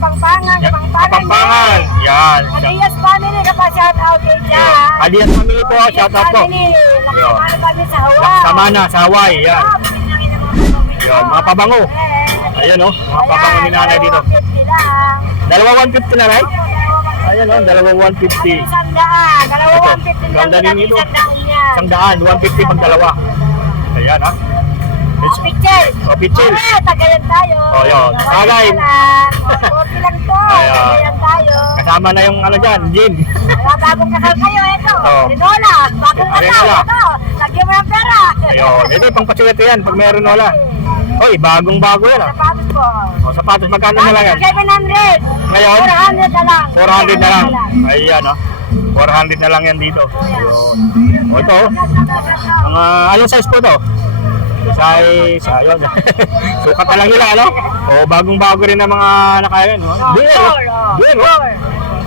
Kapampangan. Kapampangan. Yan. Alias family ka pa, shout out kay Jan. Alias family po, shout out po. Nakasama kami sa Hawaii. Sama na sa Hawaii, yan. Yan, mga pabango. Ayan o, mga pabango ni nanay dito. Dalawa 150 na, right? Ayan o, dalawa 150. Sandaan. Dalawa Ito, 150 ganda lang. din ito. Sandaan yan. 150 pag dalawa. Ayan ha. Picture. O, picture. Tagayan tayo. O, yun. Tagay. Okay lang to. Ayan. Tagayan tayo. Kasama na yung ano dyan, gin. Bagong kasal kayo, ito. Oo. Rinola. Bagong kasal. Rinola. Ito. Lagyan mo ng pera. Ayun, ito yung pangpasulit yan pag meron wala. Oy, bagong-bago yan ah. Sapatos po. O, sapatos, magkano na lang yan? 700. Ngayon? 400 na lang. 400 na lang. Ayan o. 400 na lang yan dito. Ayun. O, ito o. Anong size po to? Size, ayun. Sukat na lang nila, ano? O, bagong-bago rin ang mga nakayan. Duel, o. Duel, o.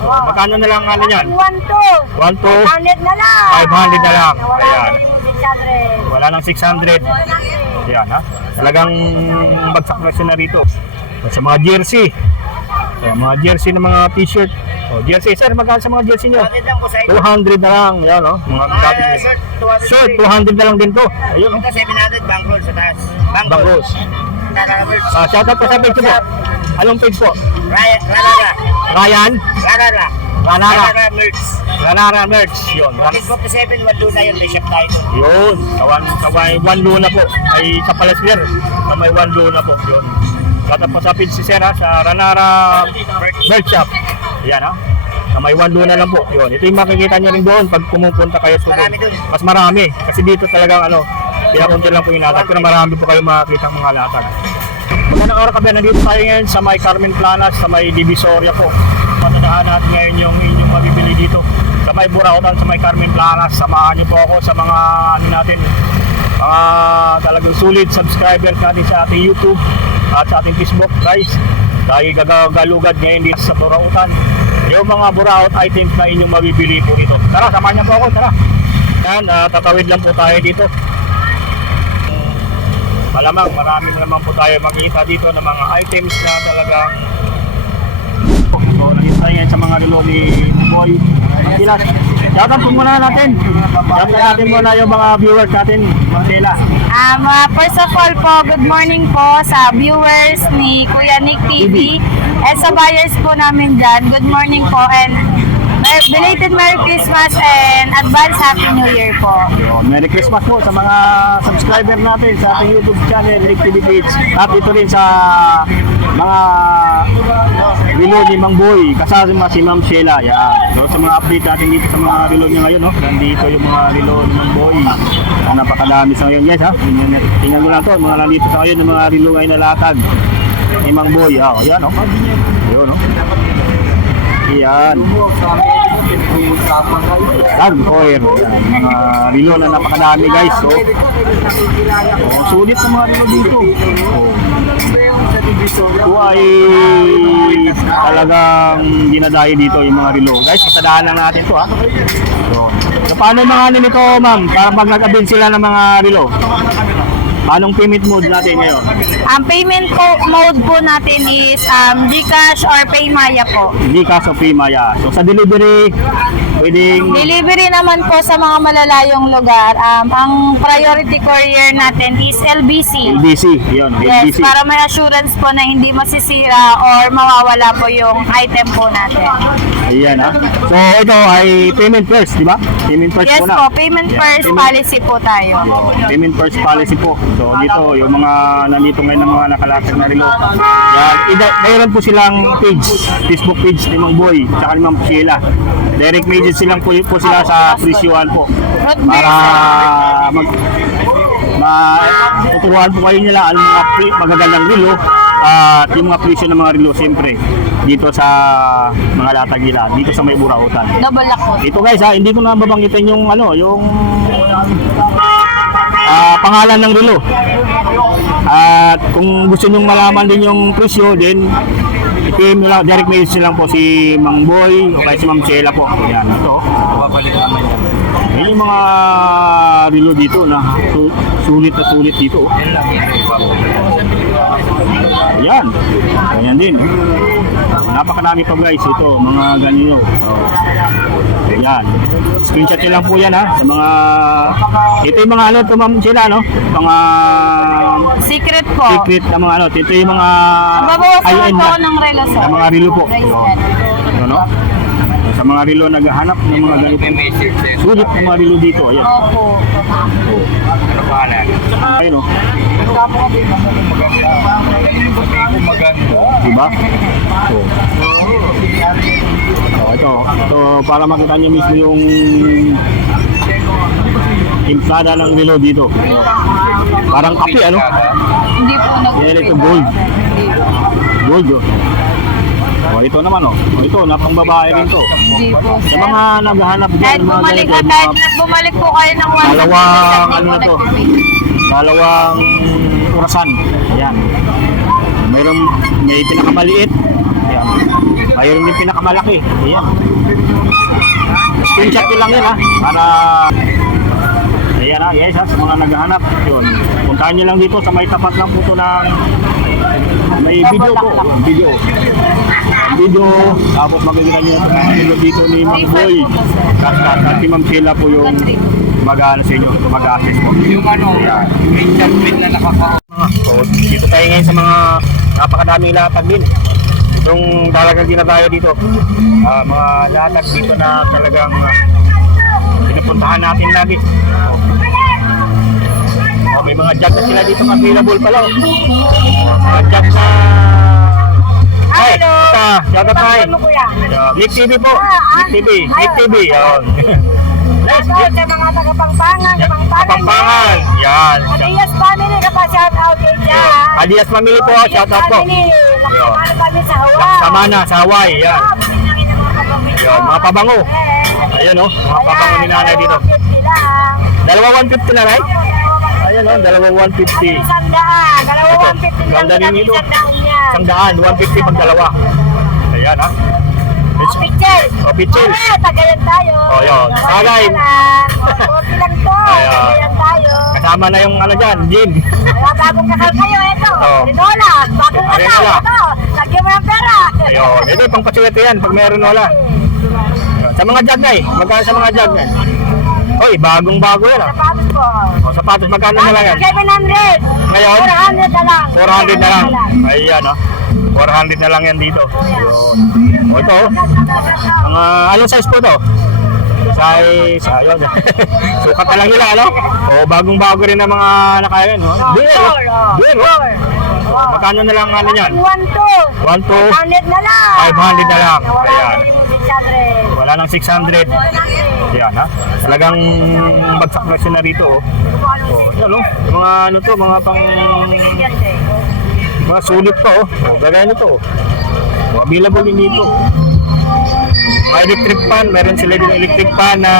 Magkano na lang ano yan? 1-2. 1-2. 500 na lang. 500 na lang. Ayan. Wala na yung 600. Wala nang 600. Ayan ha. Talagang bagsak na siya na rito. Sa mga jersey. Sa mga jersey ng mga t-shirt. O, jersey. Sir, magkano sa mga jersey nyo? 200 na lang. Ayan o. Mga dating short, 200 na lang din to. Ayun o. 700 bank roll sa taas. Bank roll. Bangos. Shout out po sa page po. Anong page po? Ranara. Ryan? Ranara. Ranara. Ranara merch. Ranara merch. Yun. Facebook ko 7, 1 na yun. May shop tayo. Yun. Sa may 1 luna po. Ay sa Palasler. Sa may 1 luna po. Yun. Shout out po sa page si Sera sa Ranara merch shop. Yan ha. Sa may 1 luna lang po. Yun. Ito yung makikita nyo rin doon pag pumupunta kayo sa Marami doon. Mas marami. Kasi dito talagang ano, pinakunti lang po yung latag. Pero marami po kayo makikita mga latag. Magandang araw kabi. Nandito tayo ngayon sa may Carmen Planas, sa may Divisoria po. Patanahan natin ngayon yung inyong mabibili dito. Sa may Burautan, sa may Carmen Planas. Samahan niyo po ako sa mga ano natin, mga talagang sulit subscribers natin sa ating YouTube at sa ating Facebook, guys. Dahil gagalugad ngayon dito sa Burautan. Yung mga Buraut items na inyong mabibili po dito. Tara, samahan niyo po ako, tara. Yan, tatawid lang po tayo dito. Malamang marami naman po tayo makikita dito ng mga items na talagang nakita ngayon sa mga relo ni Boy Mantilas. Shoutout po muna natin. Shoutout natin muna yung mga viewers natin, Marcela. First of all po, good morning po sa viewers ni Kuya Nick TV and sa buyers po namin dyan. Good morning po and belated Merry Christmas and advance Happy New Year po. Merry Christmas po sa mga subscriber natin sa ating YouTube channel, Nick TV Page. At ito rin sa mga relo ni Mang Boy, kasama si Ma'am Sheila. Yan. So sa mga update natin dito sa mga relo niya ngayon, no? Nandito yung mga relo ni Mang Boy. Napakadami sa ngayon, guys, ha? Tingnan mo lang to, mga nandito sa ngayon ng mga relo ngayon na latag ni Mang Boy. Yan, no? Yun, no? Yan. Tag-Oir. Mga relo na napakadami, guys. So, sulit na mga relo dito. Ito ay talagang dinadayo dito yung mga relo. Guys, patadaan lang natin to, ha. So paano yung mga ano nito, ma'am? Para pag nag-avail sila ng mga relo? Anong payment mode natin ngayon? Ang payment mode po natin is GCash or Paymaya po. GCash o Paymaya. So sa delivery, pwedeng... Delivery naman po sa mga malalayong lugar. Ang priority courier natin is LBC. LBC, yun, Yes, LBC. para may assurance po na hindi masisira or mawawala po yung item po natin. Ayan, ha. So ito ay payment first, di ba? Payment first Yes muna. po, payment Yeah, first policy po tayo. Payment first policy po. So dito, yung mga nandito ngayon ng mga nakalatag na relo. Yan, mayroon po silang page, Facebook page ni Mang Boy, tsaka ni Ma'am Sheila. Direct message silang po sila sa presyuhan po. Para tuturuan po kayo nila ang mga magagandang relo at yung mga presyo ng mga relo siyempre dito sa mga latag nila, dito sa may Burautan. Double lock po. Ito guys, ha, hindi ko na babanggitin yung ano, yung pangalan ng relo. At kung gusto nyo malaman din yung presyo, din i-PM nyo lang, direct message lang po si Mang Boy o kaya si Ma'am Sheila po. Yan, ito. Yan yung mga relo dito na sulit na sulit dito. Ayan. Ayan din. Napakadami pa guys, ito, mga ganito. So, ayan. Screenshot nyo lang po yan ha, sa mga, ito yung mga ano, ito ma'am sila, no? Mga Secret po. secret na mga ano, ito yung mga Babawasan high-end po na, ako ng relo, sir. na mga relo po. Bracelet. Ito, no? Sa mga relo naghahanap ng mga ganito. Sulit ng mga relo dito, ayan. Opo. Ano pa na? Ayun, no? Diba? Ito para makita niyo mismo yung implada ng relo dito. Parang kape, ano? Hindi po Yan, ito gold. Gold, oh. O, ito naman, oh. O, ito, napang babae rin to. Hindi po, Sa sir. mga naghahanap Kahit dyan, mga bumalik, ganito, kahit mga bumalik po kayo ng Dalawang, ano na to? dalawang orasan. Ayan. May pinakamaliit. Ayan. Mayroon din pinakamalaki. Ayan. Screenshot ko lang yan ha. Para ayan ha, yes ha, sa mga naghahanap. Yun. Puntahan nyo lang dito sa may tapat lang po ito ng may video po. Video. Tapos makikita nyo yung mga dito ni Mang Boy. At si Ma'am Sheila po yung mag-ano sa inyo, mag-assist po. Yung ano, may judgment na nakaka... So, dito tayo ngayon sa mga napakadaming latag din. Itong talagang dinadayo dito. Mga latag dito na talagang pinupuntahan natin lagi. May mga jug na sila dito available pala. Mga jug na... Ay, shout out tayo. Nick TV po. Nick TV. Nick TV. Yun. Let's go sa mga taga-Pampangan, Kapampangan. Yan. Alias family ka pa, shout out kay dyan. Alias Mamili po. Shout out po. Family, nakamano kami sa Hawaii. Sama na sa Hawaii. Yan. Yan. Mga pabango. Ayun o. Mga pabango ni nanay dito. Dalawa 150 na, right? Ayan o. Dalawa 150. Isang daan. Dalawa Ito. 150 lang Ganda din ito. isang daan yan. Isang daan. 150 pag dalawa. Ayan ha. Pichel. Pichel. Tagayan tayo. Oh, yun. Tagay. Okay lang to. Ayan. Tagayan tayo. Kasama na yung ano dyan, gin. Kaya bagong kasal kayo, ito. Oh. Rinola. Bagong kasal. Rinola. Ito. Lagyan mo ng pera. Ayun. Ito, pang pasiwete yan pag meron wala. Sa mga jug na eh. Magkano sa mga jug yan? Oy, bagong-bago yan ah. Sapatos po. O, sapatos, magkano na lang yan? 700. Ngayon? 400 na lang. 400 na lang. Ayan ah. 400 na lang yan dito. Yun. O ito, mga anong size po to? Size, ayun. Sukat na lang nila, ano? O, bagong-bago rin ang mga nakayan, no? Beer, beer, magkano na lang ano yan? 1-2. 1 to 500 na lang. 500 na lang. Wala Ayan. na yung 600. Wala nang 600. Ayan, ha? Talagang bagsak na siya na rito, oh. O, yan, no? Mga ano to, mga pang... Mga sulit pa, oh. O, gagaya nito, oh. O, available din dito. Mga electric fan, meron sila din electric fan na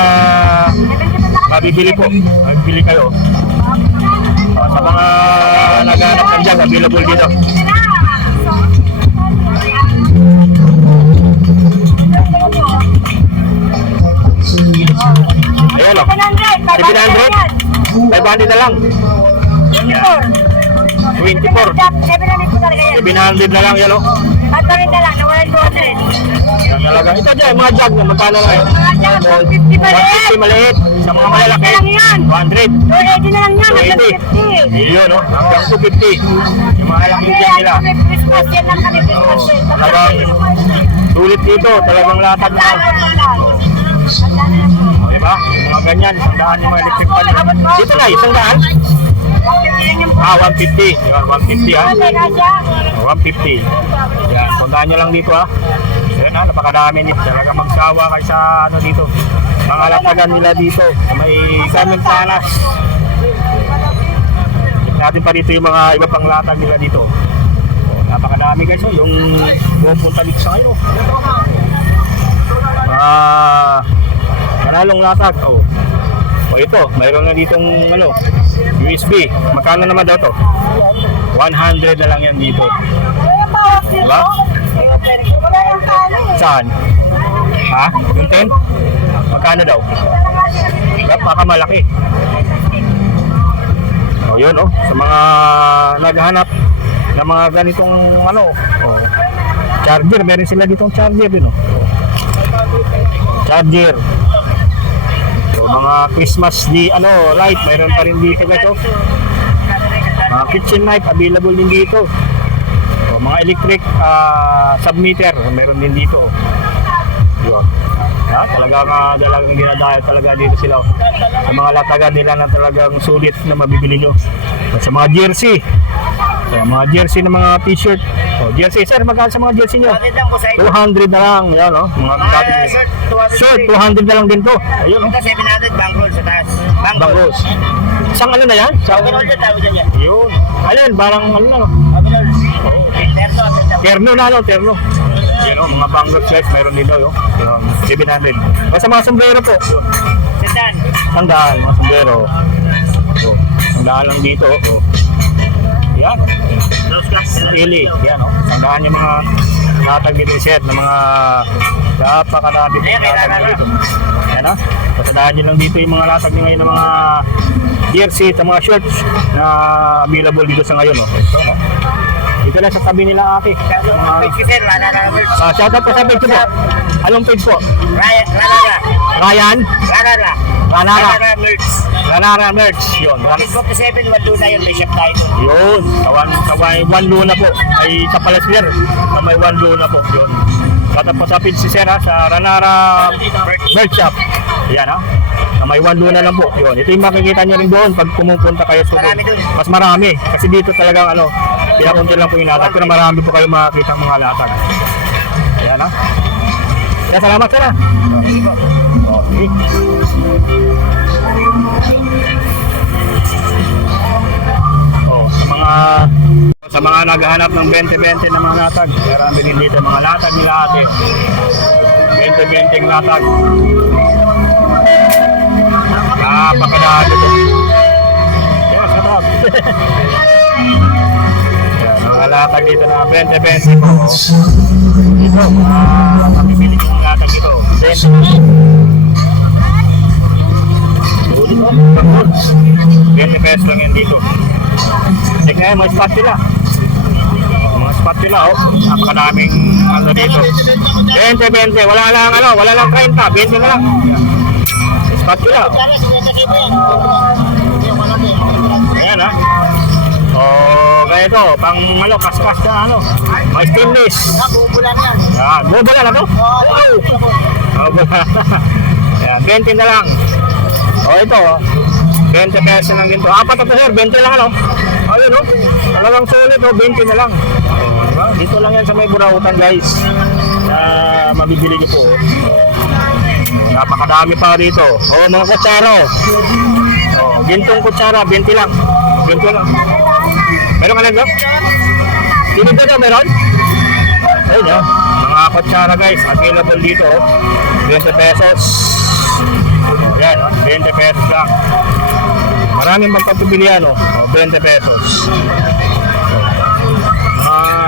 mabibili po. Mabibili kayo. O, sa mga naghanap ng dyan, available dito. Ayan, oh. 700. 500 na lang. 24. 700 po talaga yan. 700 na lang yan, oh. At rin na lang, nawalan 200. Yan talaga. Ito dyan, mga jug na magkano lang yun? Mga dyan, 250 maliit. 150 maliit. Sa mga malaki, lang yan. 100. 280 na lang yan, hanggang 280. 50. Yun, no? Hanggang 250. Yung mga malaki dyan nila. Kami Christmas, yan lang kami Christmas. Talagang sulit dito. Talagang latag na. O, diba? Yung mga ganyan. Sandaan yung mga electric fan. Dito na, sandaan. 150. Yun, 150 ha. 150. Yan, sandaan nyo lang dito ha. Yan ha, napakadami nito. Talaga magsawa kayo sa ano dito. Mga latagan nila dito. Sa may Carmen Planas. Check natin pa dito yung mga iba pang latag nila dito. O, napakadami guys. Oh, yung pupunta dito sa kayo. Manalong latag. O, ito, mayroon na ditong ano, USB. Magkano naman daw to? 100 na lang yan dito. Diba? Saan? Ha? Yung 10? Magkano daw? Napakamalaki. O yun o, sa mga naghahanap ng mga ganitong ano, Charger, meron sila ditong charger din, oh. Charger. So, mga Christmas light, meron pa rin dito guys, oh. Mga kitchen knife, available din dito. So, mga electric submeter, meron din dito, oh. Yun. Talagang ginadaya talaga dito sila, oh. Sa mga latagan nila na talagang sulit na mabibili nyo. Sa mga jersey, mga jersey na mga t-shirt. Oh, jersey, sir, magkano sa mga jersey nyo? 200 na lang, yan, oh. Mga short, 200 na lang din to. Ayun, oh. 700 bank roll sa taas. Bangos. Isang ano na yan? Overall din tawag dyan yan. Yun. Ayun, parang ano na, no? Overall. Terno na, no? Terno. Yan, oh, mga bangos guys, meron din daw, oh. Yun, 700. Basta mga sombrero po. Yun. Sedan. Sandal, mga sombrero. So, sandal lang dito, oh. Yan. Pili. Yan, oh. Sandaan yung mga natag dito set ng mga napakadami natag dito. Yan, oh. Pasadahan nyo lang dito yung mga latag nyo ngayon ng mga jersey at mga shorts na available dito sa ngayon, oh. Ito, no? Dito lang sa tabi nila ate. Shout out po sa page po. Anong page po? Ryan? Ranara Merch. Yun. 57, Wanduna yun. May shop tayo. Yun. Sa One Luna po. Ay sa Palasler. Sa may One Luna po. Yun. Shout out po sa page si Sir, ha, sa Ranara Merch Shop. Yan, ha. Sa may One Luna lang po. Yun. Ito yung makikita nyo rin doon pag pumupunta kayo sa doon. Mas marami. Kasi dito talagang pinakunti lang po yung latag. Pero marami po kayo makikita mga latag. Ayan, ha. Kaya salamat, sir, ha. Okay. Oh, sa mga naghahanap ng 20-20 na mga latag, marami din dito mga latag nila ate. 20-20 latag. Napakadami ito. Yes, sarap. Mga latag dito na 20-20 po. Dito, mamimili ng latag dito. 20 pesos lang yan dito. Check ngayon, may spot sila. Mga spot sila, oh. Napakadaming dito. 20-20, wala lang 30, 20 na lang. Spot sila, oh. Ayan, ha. Kaya ito, pang kaskas na may stainless. Yan, bubula na to? Ayan, 20 na lang. Ito, 20 pesos lang din to. Apat ito, sir, 20 lang, ayun, talagang solid, 20 na lang. Diba? Dito lang yan sa may Burautan, guys. Mabibili nyo po. Napakadami pa dito. Mga kutsara. Gintong kutsara, 20 lang. 20 lang. Meron ka lang, no? Dito ba meron? Ayun, mga kutsara, guys, available dito, 20 pesos. Yan, 20 pesos lang. Maraming magpapipilian, 20 pesos.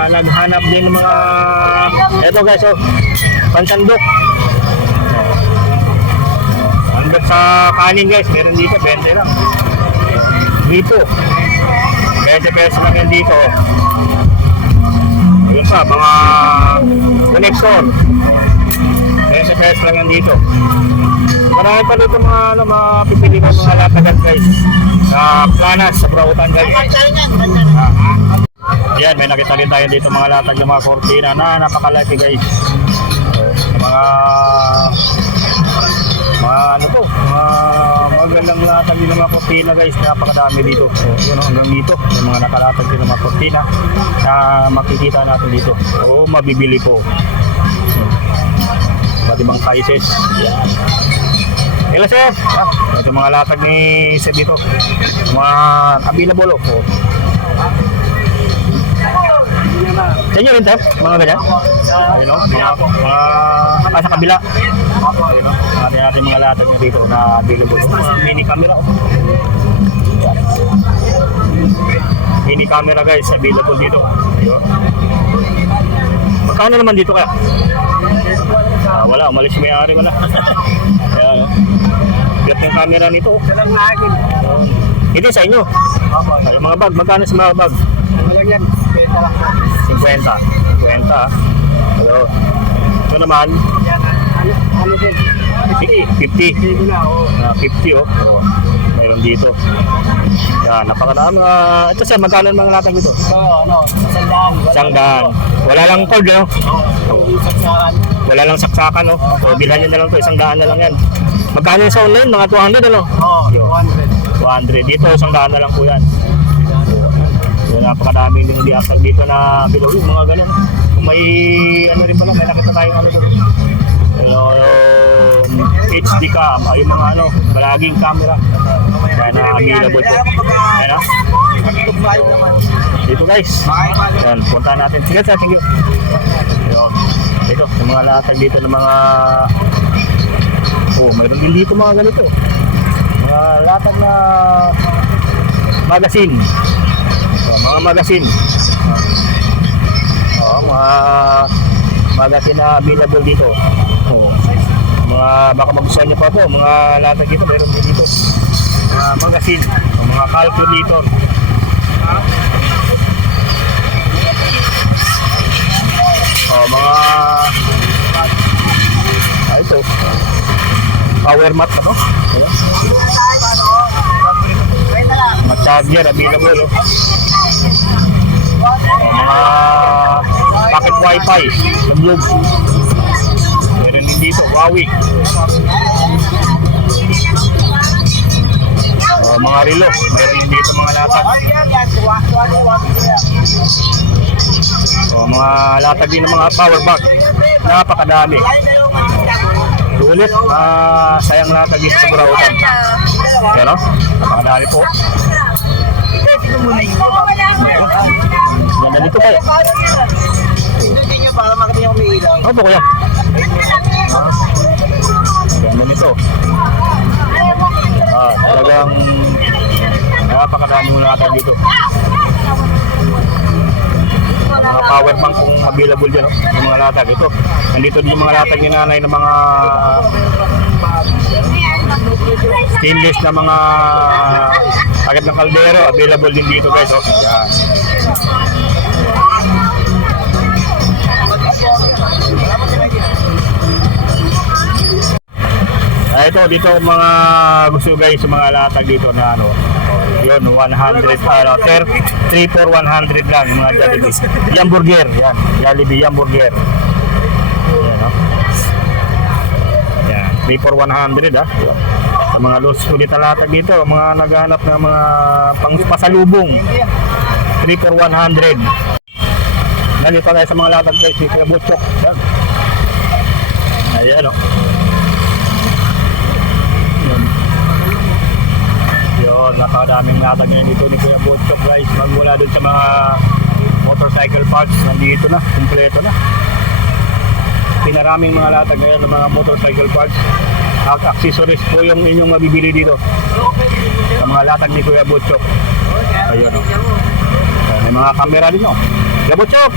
Naghanap din mga eto, guys, pansandok. Andok sa kanin, guys, meron dito 20 lang. Dito 20 pesos lang yan dito. Yun pa, mga connector 20 pesos lang yan dito. Marami pa dito mga mapipili ko mga latagan, guys, sa Planas, sa Burautan, guys. Ayan, may nakita rin tayo dito mga latag ng mga kortina na napakalaki, guys. Mga magandang latag din ng mga kortina, guys. Napakadami dito. Yun, hanggang dito may mga nakalatag din ng mga kortina na makikita natin dito. Mabibili po. Pati mga sizes. Yan. Hello, sir. Ito mga latag ni sir dito. Mga available, sa inyo rin, sir? Mga ganyan? Ayun, mga sa kabila. Ayun, natin mga latag nyo dito na available. Mini camera, Mini camera, guys, available dito. Ayun. Magkano naman dito kaya? Wala, umalis yung may-ari mo na. Ayan, Bigat yung camera nito. Hindi sa inyo. Yung mga bag, magkano sa mga bag? 50. 50. Yun. Ito naman, 50. 50 oh. So, mayroon dito. Yan, napakarami. Ito siya, magkano ang mga latag dito? Isang daan. Wala lang cord, no? Wala lang saksakan, no? So, bilhan nyo na lang to, isang daan na lang yan. Magkano yung sa online? Mga 200, ano? 200. Dito, isang daan na lang po yan. So, napakadami yung diasag dito na below yung mga ganun. Kung may, ano rin pala, may nakita tayong ano doon. HD cam, yung mga ano, malaging camera. Kaya na available po. Ayan o. Dito guys. Ayan, puntahan natin. Sige sir, sige. Ayan. Ito, yung mga latag dito ng mga... Oh, mayroon din dito mga ganito. Mga latag na magazine. Mga magazine. Mga magazine na available dito. Mga baka magustuhan niyo pa po, mga latag dito, meron din dito. Mga magazine, mga calculator. Mga ito. Power mat ano? Mga charger available, oh. Mga pocket wifi, yung meron din dito, Huawei. Mga relo, meron din dito mga latag. Mga latag din ng mga power bank. Napakadami. Ulit, sayang latag dito sa Burautan. Yan o, napakadami po. Ganda dito kayo. Para makita yung may ilaw. Opo kuya. Ganda nito. Talagang napakadami mo natin dito. Mga power bank kung available dyan, yung mga latag ito. Nandito din yung mga latag ni nanay ng mga stainless na mga agad ng kaldero. Available din dito guys. Oh. Yan. Ito dito mga gusto guys sa mga latag dito na ano. Yun 100 3 for 100 lang yung mga Jollibee. Hamburger yan. Jollibee hamburger. Yan no. Yan 3 for 100 ah. Yan. Sa mga loose ulit na latag dito, mga naghahanap ng mga pasalubong. 3 for 100. Dali pa tayo sa mga latag guys, ni Kuya Butchok. Yan. Ayan o. Yun, napakadaming latag ngayon dito ni Kuya Butchok guys. Magmula dun sa mga motorcycle parts, nandito na, kumpleto na. Pinaraming mga latag ngayon ng mga motorcycle parts. Accessories po yung inyong mabibili dito sa mga latag ni Kuya Butchok. Ayun o. May mga camera din o. Kuya Butchok!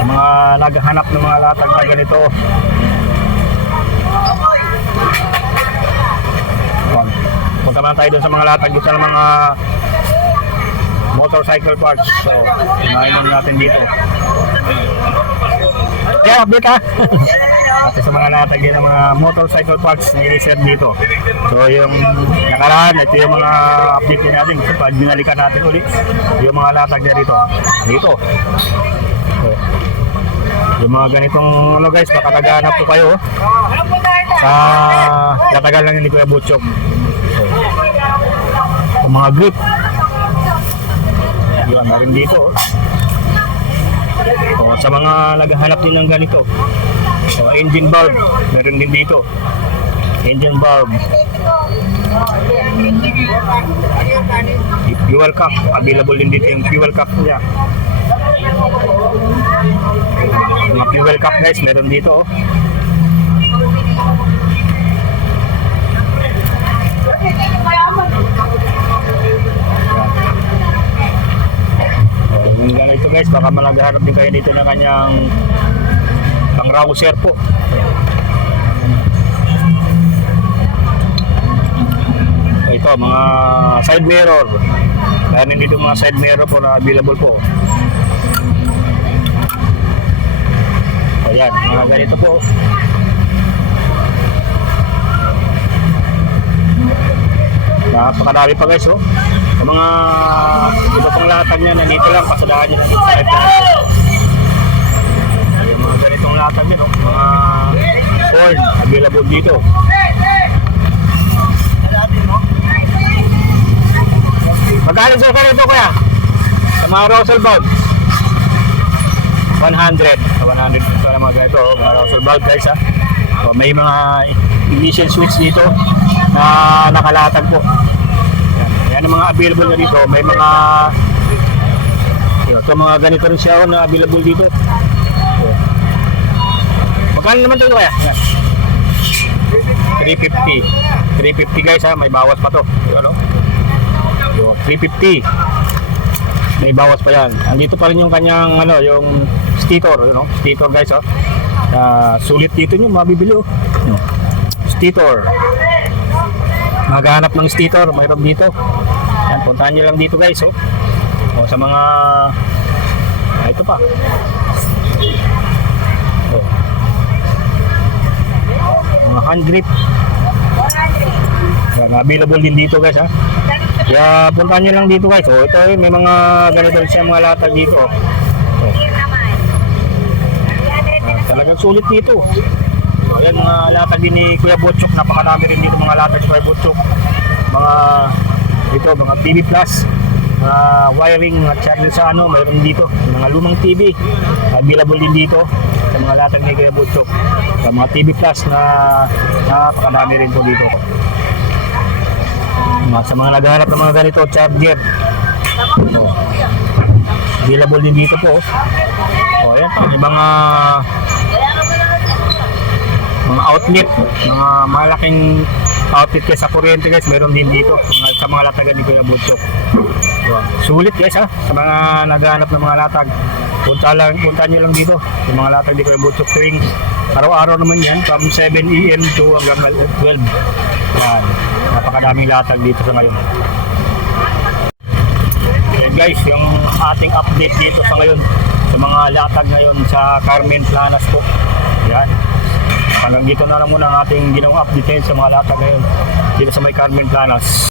Yung mga naghahanap ng mga latag na ganito. Punta naman tayo dun sa mga latag dito sa mga motorcycle parts. So, nainom natin dito. Kaya, update ha! At sa mga latag din ng mga motorcycle parts na i-reserve dito. So yung nakaraan, ito yung mga update din natin. So pag binalikan natin ulit, yung mga latag na dito. Dito. So, yung mga ganitong ano guys, baka naghahanap po kayo sa latagal lang ni Kuya Butchok. So, yung mga grip. Yan na rin dito. So, sa mga naghahanap din ng ganito. So, engine bulb, meron din dito. Engine bulb. Fuel cap, available din dito yung fuel cap niya. Mga fuel cap guys, meron dito. Yung ganito guys, baka malagharap din kayo dito ng kanyang pang-rouser po. Ito, mga side mirror. Meron dito mga side mirror po na available po. Mga ganito po. Napakadami pa guys, oh. Sa mga iba pang latag niya, nandito lang, pasadahan niyo lang dito sa restaurant. Yung mga ganitong latag din, oh. Mga corn, available dito. Magkano sa ka rito kuya? Sa mga Russell Bulb? 100. Sa 100 para mga ganito, oh. Mga Russell Bulb guys, ha. So, may mga ignition switch dito na nakalatag po. Yan ang mga available na dito. May mga ito mga ganito rin siya na available dito. So, magkano naman ito kaya? Yan. 350. 350 guys ha, may bawas pa to. Ano? So, 350. May bawas pa yan. Andito pa rin yung kanyang ano, yung stator, no? Stator guys, oh. Sulit dito nyo, mabibili, oh. Stator. Maghanap ng stator, mayroon dito. Yan, puntahan nyo lang dito guys, oh. O, sa mga ito pa. Oh. Mga hand grip. Yan, available din dito guys, ha. Kaya puntahan nyo lang dito guys. Oh, ito eh, may mga ganito siya mga latag dito. Oh. Talagang sulit dito. So, ayan, mga latag din ni Kuya Butchok. Napakadami rin dito mga latag ni Kuya Butchok. Mga ito, mga TV Plus, mga wiring at channel sa ano, mayroon dito. Mga lumang TV, available din dito sa mga latag ni Kuya Butchok. Sa mga TV Plus na napakadami rin po dito. Sa mga naghahanap ng mga ganito, charger. So, available din dito po. O, ayan po, yung mga outlet, mga malaking outlet kayo sa kuryente guys, meron din dito sa mga latagan ni Kuya Butchok. So, sulit guys ha, sa mga naghahanap ng mga latag, punta nyo lang dito yung mga latag ni Kuya Butchok tuwing araw-araw naman yan, from 7 AM to hanggang 12. Yan, napakadaming latag dito sa ngayon. Ayan guys, yung ating update dito sa ngayon sa mga latag ngayon sa Carmen Planas po. Yan. Hanggang dito na lang muna ang ating ginawang update sa mga latag ngayon dito sa may Carmen Planas.